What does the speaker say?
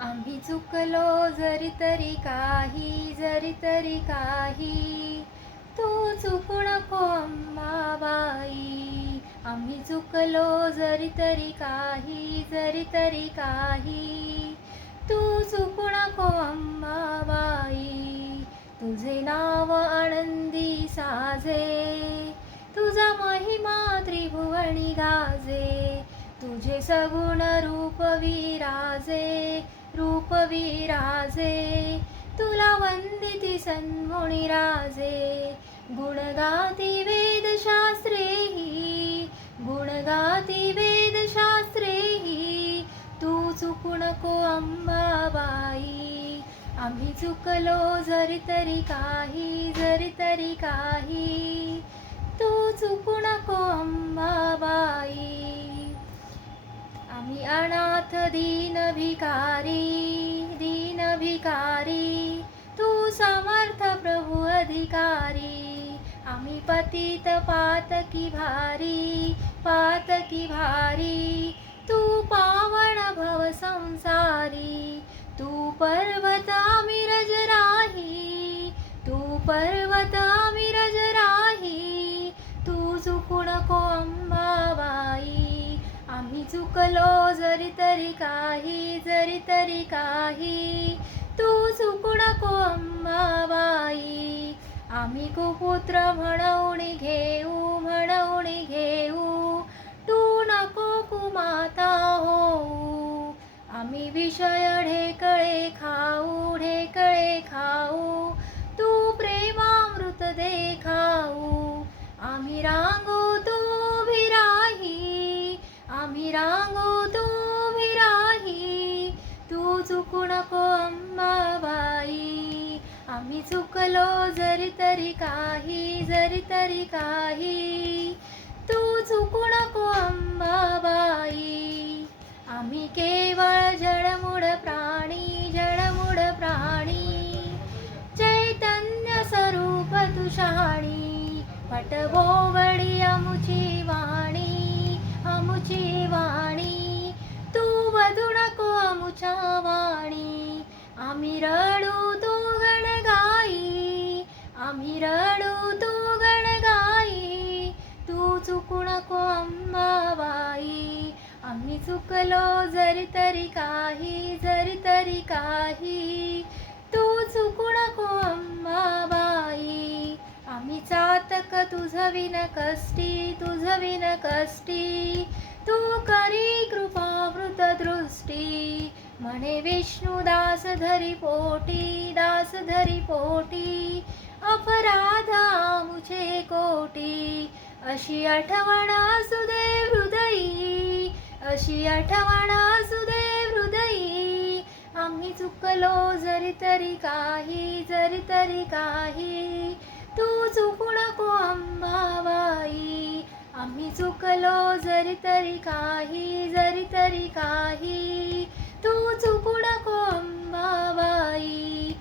आम्ही चुकलो जरी तरी काही, जरी तरी काही, तू चुकू नको अंबाबाई. आम्ही चुकलो जरी तरी काही, जरी तरी काही, तू चुकू नको अंबाबाई. तुझे नाव आनंदी साजे, तुझा महिमा त्रिभुवनी गाजे, तुझे सगुण रूप विराजे, रूप विराजे. तुला वंदिती सन्मुनी राजे, गुणगाती वेदशास्त्रेही, गुणगाती वेदशास्त्रेही. तू चुकू नको अंबाबाई. आम्ही चुकलो जरी तरी काही, जरी तरी काही, तू चुकू नको अंबाबाई. आम्ही अनाथ दीन भिकारी, दीन भिकारी, तू समर्थ प्रभु अधिकारी. आम्ही पतित पातकी भारी, पातकी भारी, तू पावन भव संसारी. तू पर्वत आम्ही रजराही, तू पर्वत आम्ही रजराही, तू चुकू नको अंबाबाई. आम्ही चुकलो जरी तरी काही, जरी तरी काही, तू चुकू नको अंबाबाई. आम्ही कुपुत्र म्हणून घेऊ, म्हणून घेऊ, तू नको कुमाता होऊ. आम्ही विषय ढेकळे खाऊ, ढेकळे खाऊ, तू प्रेमामृत दे खाऊ. आम्ही रांगू तू विराही, आम्ही रांगू तू विराही, तू चुकू नको अंबाबाई. आम्ही चुकलो जरी तरी काही, जरी तरी काही, तू चुकू नको अंबाबाई. आम्ही केवळ जडमूड प्राणी, जडमूड प्राणी, चैतन्य स्वरूप तू शहाणी. पटभोवडी अमुची वाणी, अमुची वाणी, तू वधू नको अमुच्या वाणी. आम्ही रडू तू गण गाई, आम्ही रडू तू गण गाई, तू चुकू नको अंबाबाई. आम्ही चुकलो जरी तरी काही, जरी तरी काही, तू चुकू नको अंबाबाई. आम्ही चातक तुझ विन कष्टी, तुझ विन कष्टी, तू करी कृपावृत दृष्टी. म्हणे विष्णू दास धरी पोटी, दास धरी पोटी, अपराध आमुचे कोटी. अशी आठवण असू दे हृदयी, अशी आठवण असू दे हृदयी. आम्ही चुकलो जरी तरी काही, जरी तरी काही, तू चुकू नको अंबाबाई. आम्ही चुकलो जरी तरी काही, जरी तरी काही, तू चुकू नको अंबाबाई.